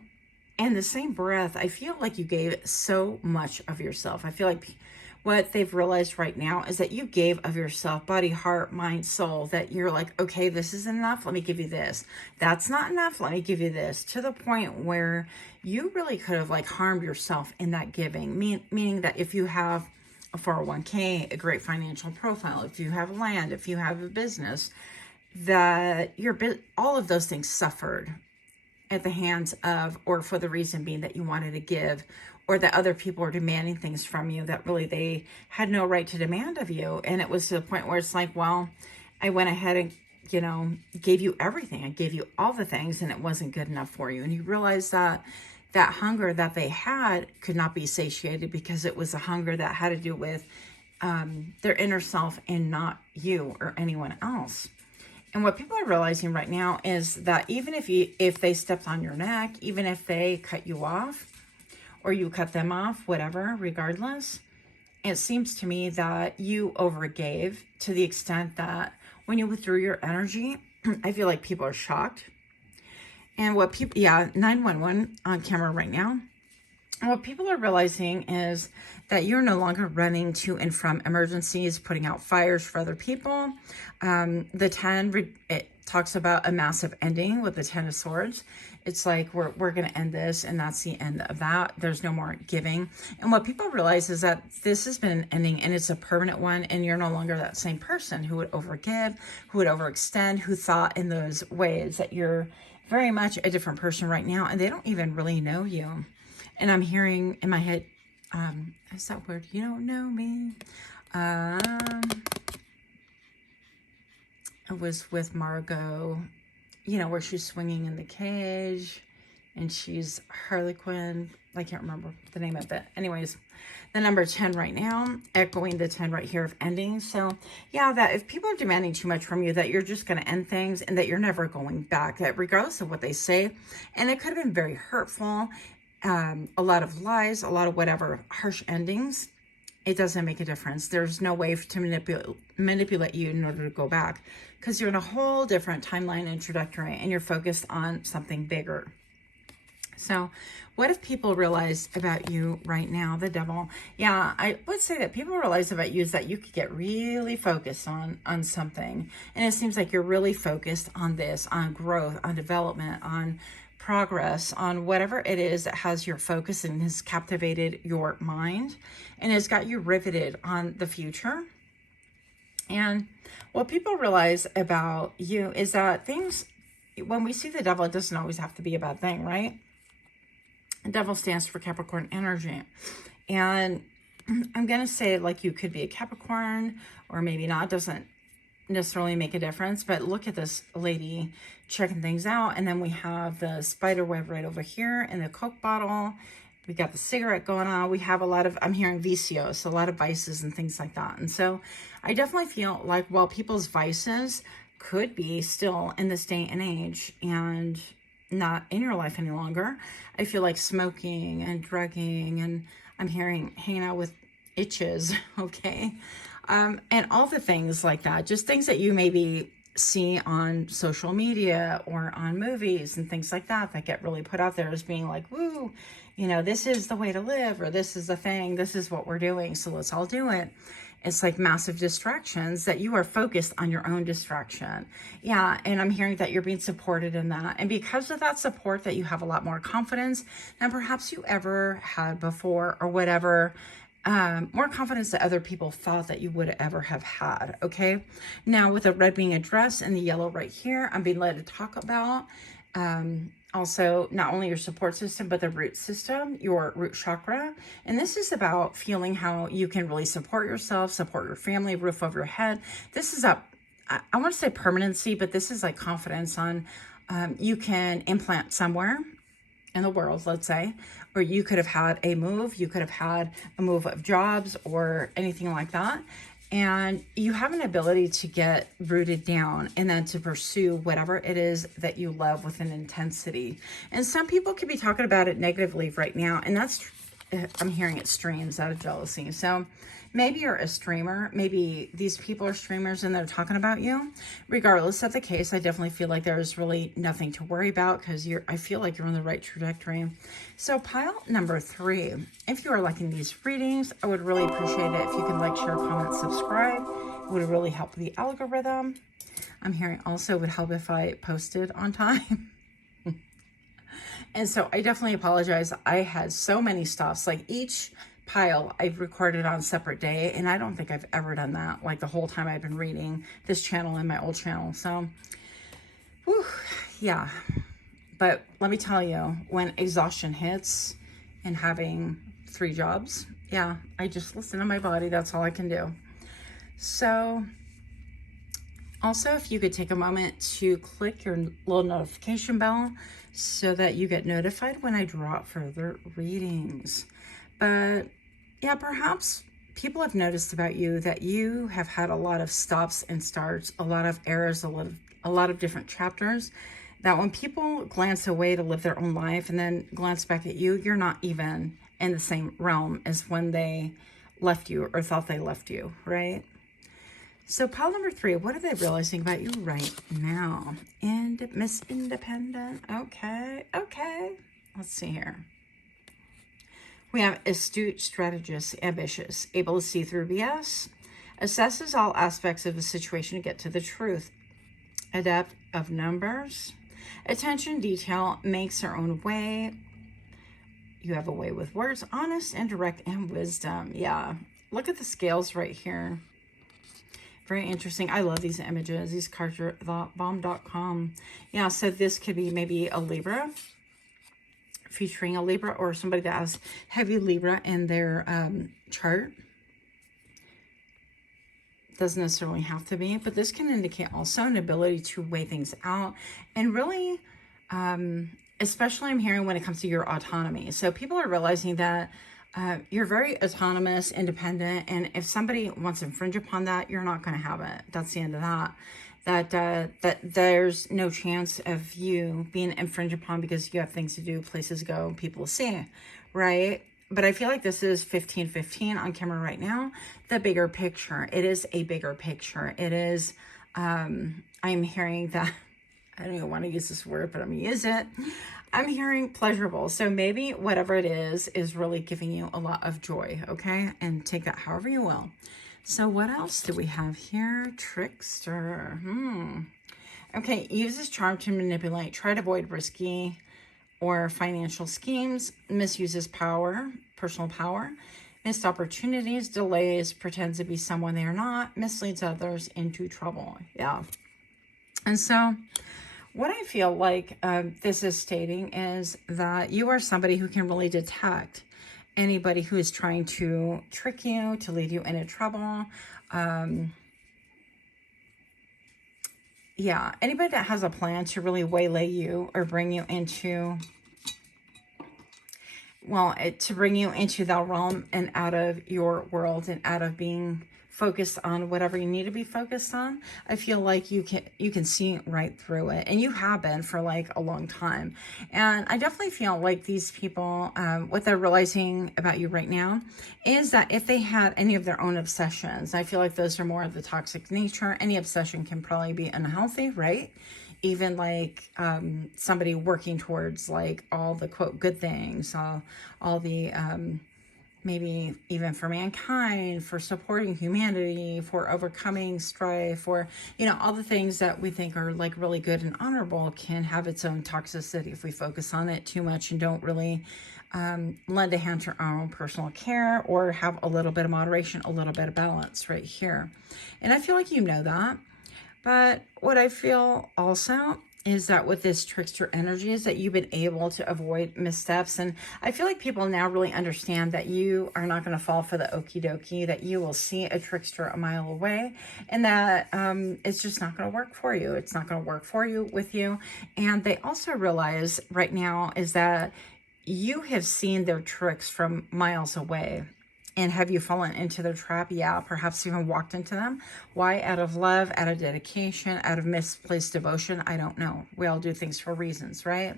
in the same breath, I feel like you gave so much of yourself. I feel like what they've realized right now is that you gave of yourself, body, heart, mind, soul, that you're like, okay, this isn't enough, let me give you this. That's not enough, let me give you this. To the point where you really could have like harmed yourself in that giving, meaning that if you have a 401k, a great financial profile, if you have land, if you have a business, that all of those things suffered at the hands of, or for the reason being that you wanted to give, or that other people are demanding things from you that really they had no right to demand of you. And it was to the point where it's like, well, I went ahead and, gave you everything. I gave you all the things and it wasn't good enough for you. And you realize that that hunger that they had could not be satiated because it was a hunger that had to do with their inner self and not you or anyone else. And what people are realizing right now is that even if they stepped on your neck, even if they cut you off or you cut them off, whatever, regardless, it seems to me that you overgave to the extent that when you withdrew your energy, I feel like people are shocked. And what people, 911 on camera right now. And what people are realizing is that you're no longer running to and from emergencies, putting out fires for other people. The 10, it talks about a massive ending with the 10 of Swords. It's like, we're going to end this, and that's the end of that. There's no more giving. And what people realize is that this has been an ending, and it's a permanent one, and you're no longer that same person who would overgive, who would overextend, who thought in those ways. That you're very much a different person right now, and they don't even really know you. And I'm hearing in my head, is that word? You don't know me. It was with Margot you know, where she's swinging in the cage and she's Harlequin. I can't remember the name of it. Anyways, the number 10 right now, echoing the 10 right here of ending. So yeah, that if people are demanding too much from you, that you're just going to end things and that you're never going back, that regardless of what they say, and it could have been very hurtful, a lot of lies, a lot of whatever, harsh endings, it doesn't make a difference. There's no way to manipulate you in order to go back, because you're in a whole different timeline and trajectory and you're focused on something bigger. So what if people realize about you right now, the devil? Yeah, I would say that people realize about you is that you could get really focused on something. And it seems like you're really focused on this, on growth, on development, on progress, on whatever it is that has your focus and has captivated your mind and has got you riveted on the future. And what people realize about you is that things, when we see the devil, it doesn't always have to be a bad thing, right? The devil stands for Capricorn energy. And I'm going to say, like, you could be a Capricorn or maybe not. It doesn't necessarily make a difference. But look at this lady checking things out. And then we have the spider web right over here in the Coke bottle. We got the cigarette going on. We have a lot of, I'm hearing vicios, a lot of vices and things like that. And so I definitely feel like, well, people's vices could be still in this day and age and not in your life any longer. I feel like smoking and drugging, and I'm hearing hanging out with itches, okay? And all the things like that, just things that you maybe see on social media or on movies and things like that, that get really put out there as being like, woo, you know, this is the way to live, or this is the thing, this is what we're doing, so let's all do it. It's like massive distractions that you are focused on your own distraction. Yeah, and I'm hearing that you're being supported in that. And because of that support, that you have a lot more confidence than perhaps you ever had before, or whatever, more confidence that other people thought that you would ever have had, okay? Now, with the red being a dress and the yellow right here, I'm being led to talk about also not only your support system, but the root system, your root chakra. And this is about feeling how you can really support yourself, support your family, roof over your head. This is I want to say permanency, but this is like confidence on, you can implant somewhere in the world, let's say, or you could have had a move, you could have had a move of jobs or anything like that. And you have an ability to get rooted down and then to pursue whatever it is that you love with an intensity. And some people could be talking about it negatively right now. And that's, I'm hearing it streams out of jealousy. So maybe you're a streamer. Maybe these people are streamers and they're talking about you. Regardless of the case, I definitely feel like there's really nothing to worry about, because I feel like you're on the right trajectory. So pile number 3, if you are liking these readings, I would really appreciate it if you can like, share, comment, subscribe. It would really help the algorithm. I'm hearing also it would help if I posted on time. And so I definitely apologize. I had so many stops, like each pile I've recorded on a separate day, and I don't think I've ever done that like the whole time I've been reading this channel and my old channel. So whew, yeah, but let me tell you, when exhaustion hits and having 3 jobs, yeah, I just listen to my body. That's all I can do. So also, if you could take a moment to click your little notification bell so that you get notified when I drop further readings. But yeah, perhaps people have noticed about you that you have had a lot of stops and starts, a lot of errors, a lot of different chapters, that when people glance away to live their own life and then glance back at you, you're not even in the same realm as when they left you or thought they left you, right? So pile number 3, what are they realizing about you right now? And Miss Independent, okay. Let's see here. We have astute, strategist, ambitious, able to see through BS, assesses all aspects of the situation to get to the truth, adept of numbers, attention detail, makes her own way. You have a way with words, honest and direct, and wisdom. Yeah, look at the scales right here. Very interesting. I love these images. These cards are bomb.com. Yeah, so this could be maybe a Libra, featuring a Libra, or somebody that has heavy Libra in their chart. Doesn't necessarily have to be, but this can indicate also an ability to weigh things out and really, especially I'm hearing when it comes to your autonomy. So people are realizing that you're very autonomous, independent, and if somebody wants to infringe upon that, you're not going to have it. That's the end of that. That there's no chance of you being infringed upon because you have things to do, places to go, people to see, right? But I feel like this is 15-15 on camera right now. The bigger picture. It is a bigger picture. It is, I'm hearing that, I don't even want to use this word, but I'm going to use it. I'm hearing pleasurable. So maybe whatever it is really giving you a lot of joy, okay? And take that however you will. So what else do we have here? Trickster. Okay, uses charm to manipulate, try to avoid risky or financial schemes, misuses power, personal power, missed opportunities, delays, pretends to be someone they are not, misleads others into trouble. Yeah. And so what I feel like this is stating is that you are somebody who can really detect anybody who is trying to trick you, to lead you into trouble. Yeah, anybody that has a plan to really waylay you or bring you into, well, to bring you into that realm and out of your world and out of being focused on whatever you need to be focused on. I feel like you can see right through it, and you have been for like a long time. And I definitely feel like these people, what they're realizing about you right now is that if they had any of their own obsessions, I feel like those are more of the toxic nature. Any obsession can probably be unhealthy, right? Even like somebody working towards like all the quote good things, all the maybe even for mankind, for supporting humanity, for overcoming strife, for, you know, all the things that we think are like really good and honorable can have its own toxicity if we focus on it too much and don't really lend a hand to our own personal care or have a little bit of moderation, a little bit of balance right here. And I feel like you know that. But what I feel also is that with this trickster energy is that you've been able to avoid missteps. And I feel like people now really understand that you are not going to fall for the okie dokie, that you will see a trickster a mile away, and that it's just not going to work for you. It's not going to work for you with you. And they also realize right now is that you have seen their tricks from miles away. And have you fallen into their trap? Yeah, perhaps even walked into them. Why? Out of love, out of dedication, out of misplaced devotion. I don't know. We all do things for reasons, right?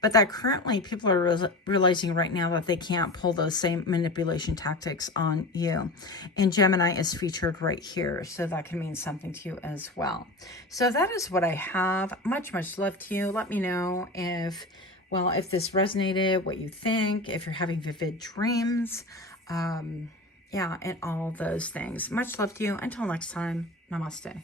But that currently people are realizing right now that they can't pull those same manipulation tactics on you. And Gemini is featured right here. So that can mean something to you as well. So that is what I have. Much, much love to you. Let me know if, well, if this resonated, what you think, if you're having vivid dreams. Yeah, and all those things. Much love to you. Until next time, namaste.